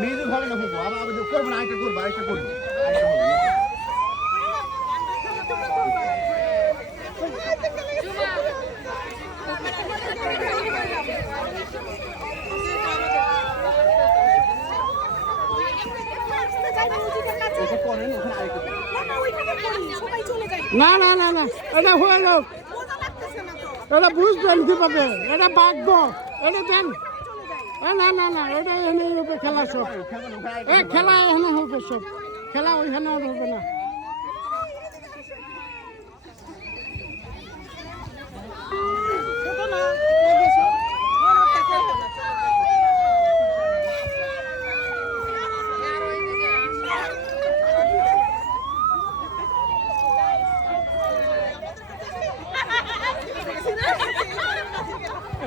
Music হবে না করবো করবো না আরেকটা করবো আরেকটা করবো না না না না এটা হয়ে যাও এটা বুঝবেন কিভাবে এটা ভাগ্য এটা দেন না না না এটা এখানে হবে খেলা সব খেলা এখানে হবে সব খেলা ওইখানে আর হবে না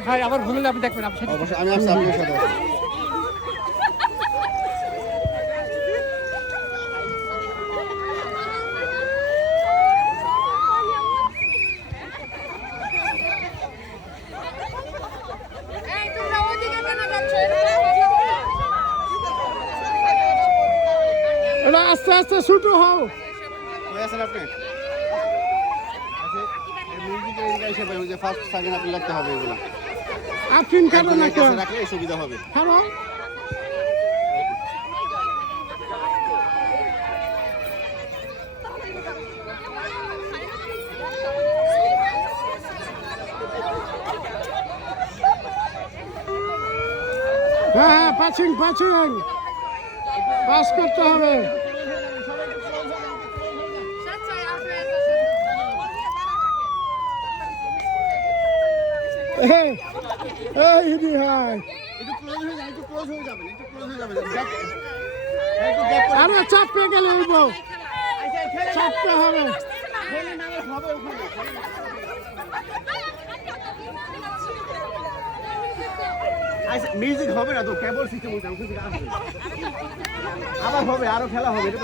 ভাই আবার ভুল হলে আপনি দেখবেন অবশ্যই আমি আসছি আপনার সাথে এটা আস্তে আস্তে ছুটো হও আছেন আপনি মিউজিক ফার্স্ট সেকেন্ড আপনি লাগতে হবে এগুলো আফিন খাবো না কেউ রাখলে সুবিধা হবে খাবো হ্যাঁ পাচ্ছেন পাস করতে হবে আরে চাপে গেলে চাপতে হবে মিউজিক হবে না তো কেবল সিস্টেম আবার হবে আরো খেলা হবে এটা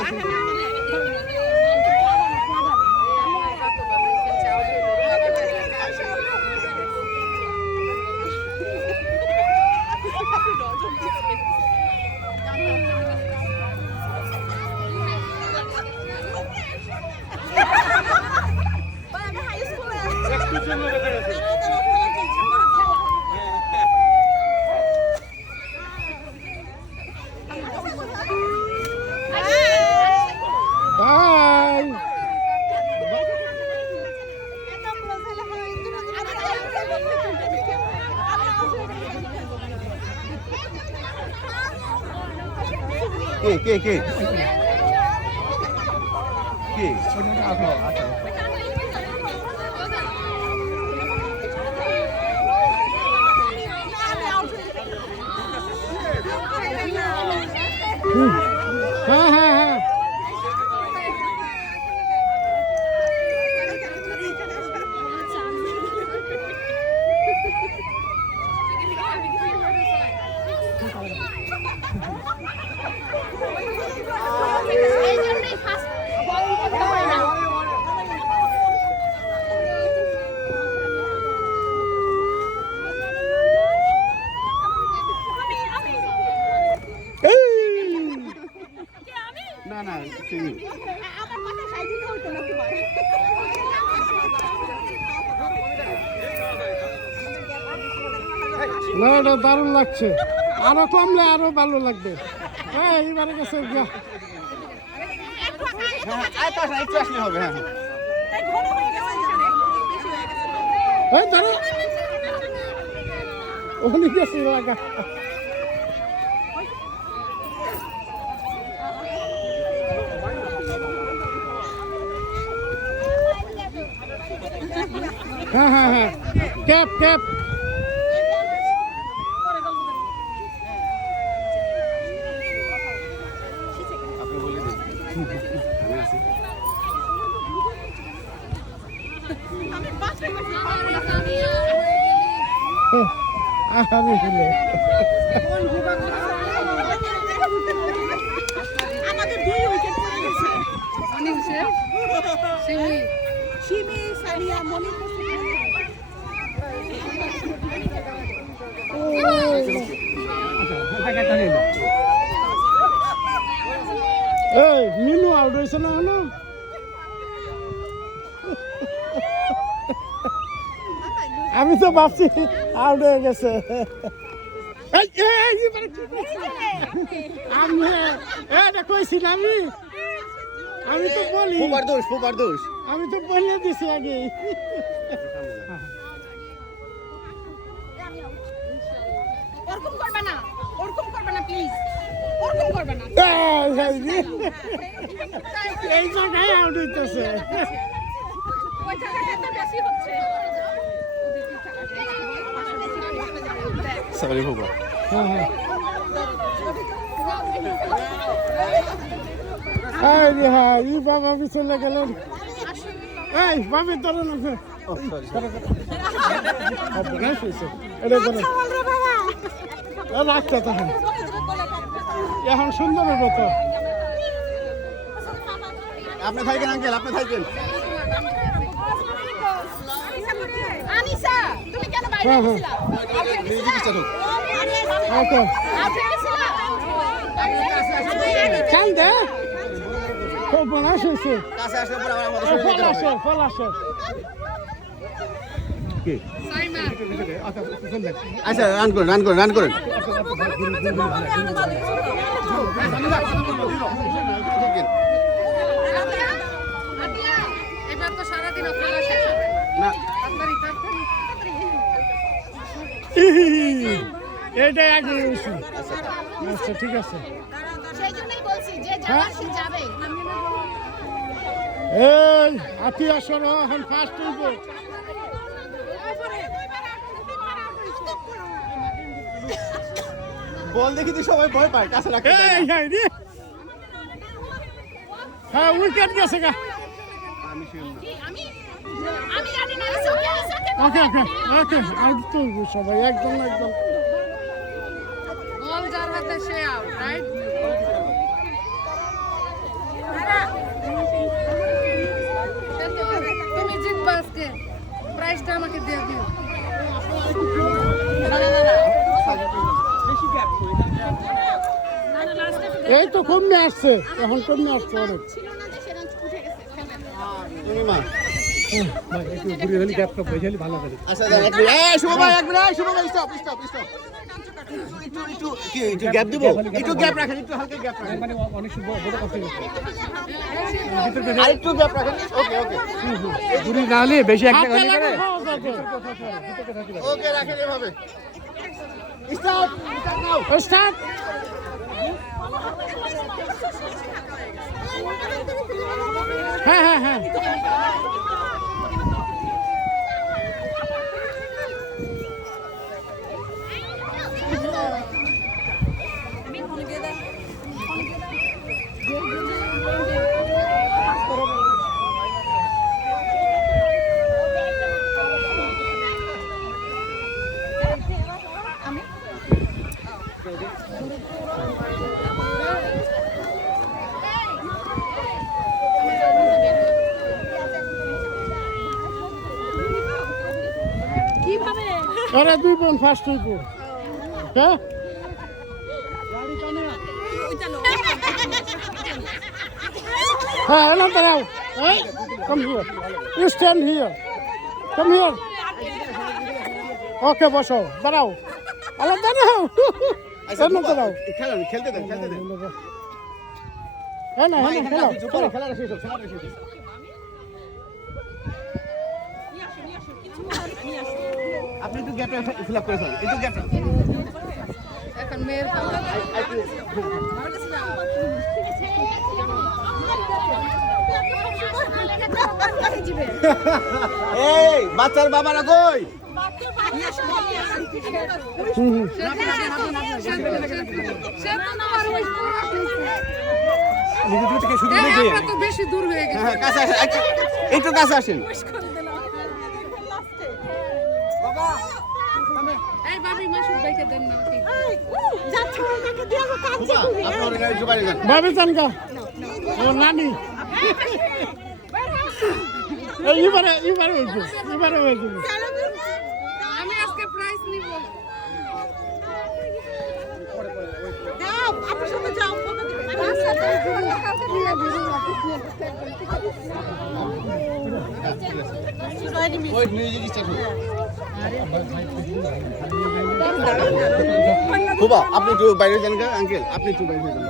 কে কে হ্যাঁ হ্যাঁ হ্যাঁ না না না এটা দারুণ লাগছে আরো কমলে আরো ভালো লাগবে হ্যাঁ এইবারে গেছে একটু আসলে হবে হ্যাঁ এই দাঁড়া ওখানে গেছে লাগা হ্যাঁ হ্যাঁ হ্যাঁ ক্যাপ ক্যাপ আমি ফেলে আমাদের 2 উইকেট পড়ে গেছে সিমি সানিয়া মণিপুর এই মিনু আউট হয়েছে না হলো আমি তো ভাবছি আউট হয়ে গেছে আমি এটা কইছি না আমি তো বলি ফুপার দোষ আমি তো বলে দিছি আগে ওরকম করবে না প্লিজ ওরকম করবে না এই জায়গায় আউট হইতেছে ওই জায়গাটা বেশি হচ্ছে সরি ফুপা হ্যাঁ ই বাবা চলে গেলেন এই বাবা ধরেন রাখতে তখন এখন সুন্দর হবে তো আপনি থাকেন আঙ্কেল আপনি থাকেন আনিসা তুমি কেন বাইরে গেছিলা মিউজিক স্টার্ট হোক ওকে আপনি গেছিলা চাল দে খুব বলা শেষে কাছে আসলে পরে আবার আমাদের শরীরে যেতে হবে ফল আসে আচ্ছা রান করেন এবার তো সারাদিন খেলা শেষ হবে না এইটাই আগে হয়েছে আচ্ছা ঠিক আছে সেই জন্যই বলছি যে যাবার সে যাবে এই হাতি আসর এখন ফার্স্ট হইব বল দেখি তুই সবাই ভয় পায় কাছে রাখতে চায় না। এই রে হ্যাঁ উইকেট গেছে গা আমি আমি জানি না ওকে ওকে আউট তো সবাই একদম বল যার হাতে সে আউট রাইট তুমি জিতবা আজকে প্রাইজটা আমাকে দিয়ে দিও এই তো কমে আসছে এখন কমে আসছে অনেক ছিল না যে সেটা উঠে গেছে তুমি মা ঘুরে হলে গ্যাপটা বোঝা হলে ভালো হবে আচ্ছা দেন এক মিনিট এই শুভ ভাই এক মিনিট শুভ ভাই স্টপ একটু গ্যাপ দিব একটু গ্যাপ রাখেন একটু হালকা গ্যাপ রাখেন মানে অনেক বড় কথা আর একটু গ্যাপ রাখেন ওকে ঘুরে না হলে বেশি একটা হাতে হলে লাগা খাওয়া যাবে ওকে রাখেন এভাবে স্টপ নাও স্টার্ট হ্যাঁ কিভাবে এরা দুই বোন ফার্স্ট হইব হ্যাঁ হ্যাঁ এনা দাঁড়াও এই come here you stand here come here okay বসো দাঁড়াও আলো দাঁড়াও এনা দাঁড়াও খেলতে দেন হ্যাঁ না খেলো খেলাটা শেষ হোক খেলাটা শেষ হোক আপনি একটু গ্যাপটা ফিল আপ করে ফেলেন একটু গ্যাপটা এখন মেয়ের এই বাচ্চার বাবারা কই বেশি দূর হয়ে গেছে হ্যাঁ কাছে আসেন একটু কাছে আসেন এই ভাবি মাসুদ ভাইকে দেন না ওকে আপনার গাড়ি জোগাড় করেন ভাবি জানকা আমার নানি এবারে হয়েছে আমি আজকে প্রাইজ নিব যাও আপনার সাথে যাও ফটো দিবেন ওই মিউজিক স্টার্ট হবে বাবা আপনি একটু বাইরে যান আঙ্কেল আপনি একটু বাইরে যান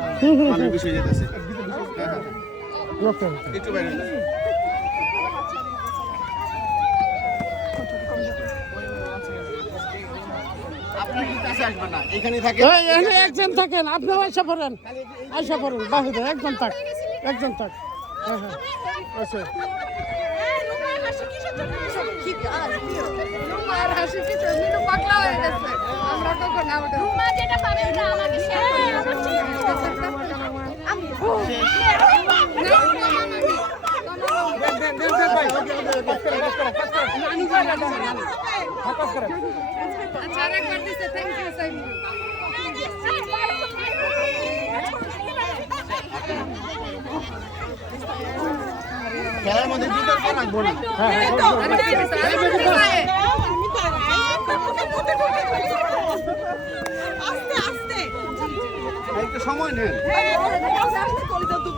মানে বিষয় যেতেছে একটু বাইরে যান আপনার কি কাছে আসবেন না এখানেই থাকেন এখানে একজন থাকেন আপনিও আশা করেন বাহিরে একজন থাক হ্যাঁ আচ্ছা খেলার মধ্যে বিতর্ক রাখবো না আস্তে আস্তে একটু সময় নেন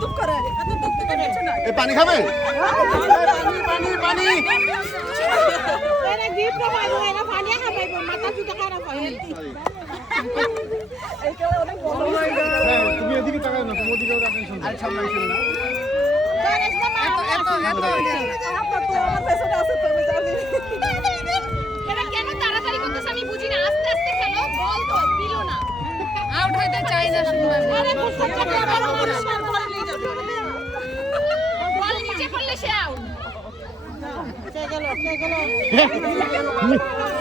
দুপ করে এত দুপ থেকে বেঁচে না এই পানি খাবেন পানি এরা গিফট পাবো এরা পানি খাবাইব মাথা জুতা খারাপ হয় এইটা অনেক বড় তুমি এদিকে তাকাও না তুমি ওদিকে অ্যাটেনশন আর সামনে আসেন না এরা কেন তাড়াতাড়ি করতেছে আমি বুঝি না আস্তে আস্তে খেলো বল তো দিল না আউট হইতে চাই না শুনবা আরে বল নিচে পড়লে সে আউট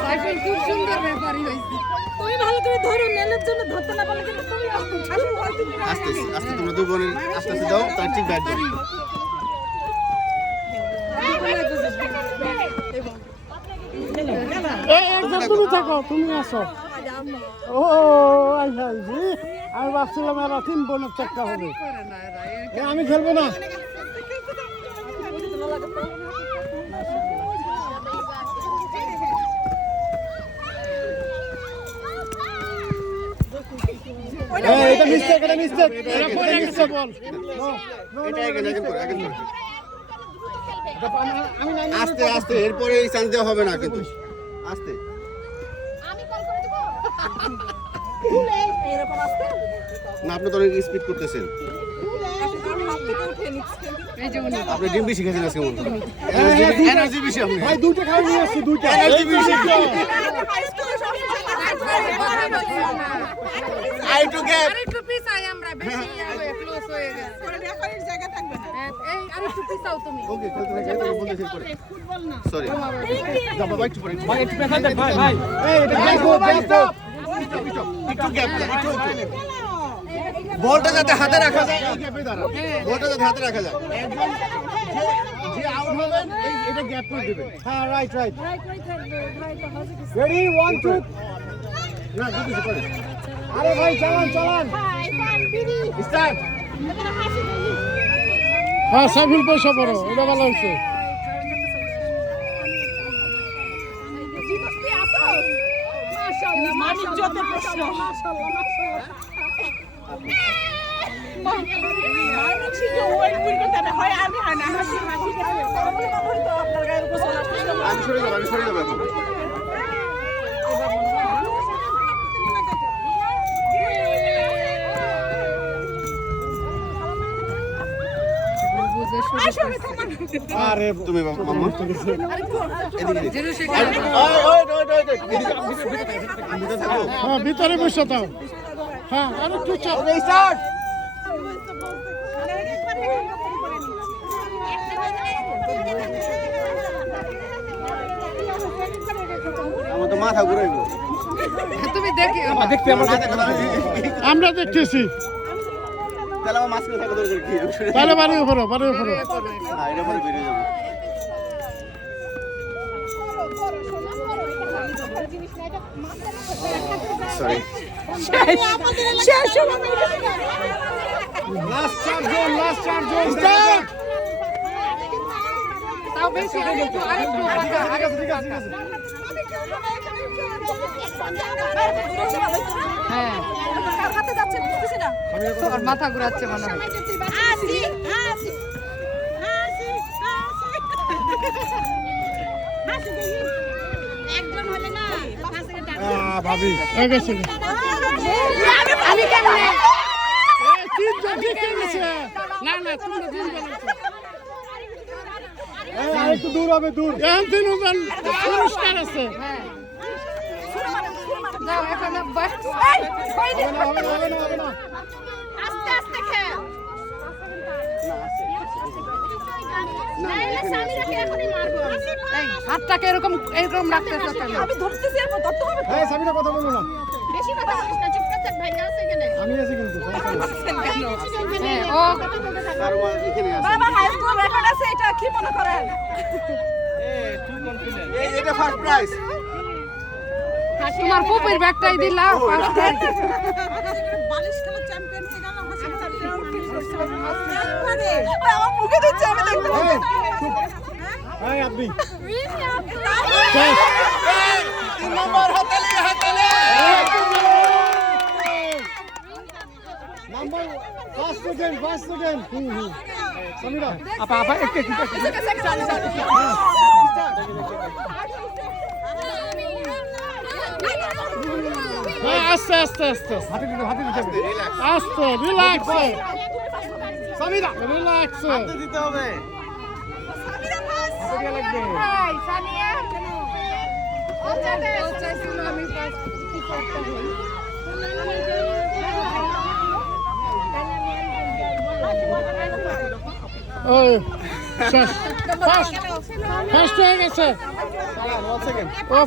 সাইফুল খুব সুন্দর ব্যাপারই হইছে তুমি ভালো করে ধরো নেলের জন্য ধরতে না পারলে কিন্তু তুমি শাসন হয়তো আস্তে আস্তে তোমরা দুই বোনের আস্তে আস্তে যাও তার ঠিক ব্যাগ দাও একজন তুমি থাকো তুমি আসো ও আমি ভাবছিলাম এরা 3 বোনের চেষ্টা হবে আমি খেলবো না এটা মিস্টেক বল এটা আগে করে আস্তে আস্তে এরপরে এই চান্স দেওয়া হবে না কিন্তু আস্তে আমি কল করে দেব এরকম আসতে না আপনি তো অনেক স্পিড করতেছেন আপনি ডিম বেশি খেয়েছেন আজকে মনে এনার্জি বেশি আপনি ভাই দুটো খাই নিয়ে আসছি দুটো এনার্জি বেশি আই টু গেট আরেকটু পিছাই আমরা বেশি ক্লোজ হয়ে গেছে পরে রেফারির জায়গা থাকবে না এই আরেকটু পিছাও তুমি ওকে খেলতে থাকে তারপর বন্ধ শেষ করে ফুটবল না সরি যাও বাবা একটু পরে ভাই একটু পেছান দেন ভাই এই এটা একটু গ্যাপ একটু বলটা যাতে হাতে রাখা যায় এই গ্যাপে দাঁড়াও বলটা যাতে হাতে রাখা যায় একজন যে আউট হবেন এটা গ্যাপ করে দিবেন হ্যাঁ রাইট রেডি 1 2 না দুটো করে আরে ভাই চালান স্টার্ট হ্যাঁ সাইফুল পয়সা বড় এটা ভালো হয়েছে মানিক যত প্রশ্ন মানিক শিখে ওয়েট করতে হয় আমি হয় না হাসি হয়তো আপনার গায়ের গোসল আসছে আমি সরে যাবো এখন আরে তুমি বাবা মামা এদিকে এদিকে থাকো হ্যাঁ ভিতরে বসে দাও হ্যাঁ আর একটু চাপ স্টার্ট আমার তো মাথা ঘুরাইবো তুমি দেখে দেখতে আমার আমরা দেখতেছি তাহলে আমার মাঝখানে থাকা দরকার কি তাহলে বাড়ি উপরে না এটা পরে বেরিয়ে যাবো সরি লাস্ট চারজন স্টার্ট বেশি আরেকটু আরেকটু হ্যাঁ তোর মাথা ঘুরাচ্ছে মনে হয় একজন হলে না ভাবি আমি কেমনে না না তুমি একটু দূর হবে দূর তিনজন পুরস্কার আছে যাও এখন আস্তে আস্তে খেল নাইলে সামিরাকে এখনই মারবো হাতটাকে এরকম এরকম রাখতেছ কেন আমি ধরতেছি আর ধরতে হবে এই সামিরা কথা বলো না বেশি কথা বলিস না চুপ করে ভাই আছে এখানে আমি আছি কিন্তু হ্যাঁ ও বাবা হাই স্কুল রেকর্ড আছে এটা কি মনে করেন এটা ফার্স্ট প্রাইজ তোমার পুপির ব্যাগটাই দিলা বালিশ খেলার চ্যাম্পিয়ন হয়ে গেল আমার মুখে দিচ্ছে আমি দেখতে এই আপনি নম্বর হাতালে নাম্বার ফার্স্ট সেকেন্ড সামিরা আপা একটু আস্তে আস্তে আস্তে হাতে দিতে আস্তে রিল্যাক্স সামিরা রিল্যাক্স দিতে হবে লাগবে সানিয়া ও চাইছিল আমি ওই শেষ ফার্স্ট হয়ে গেছে সেকেন্ড ও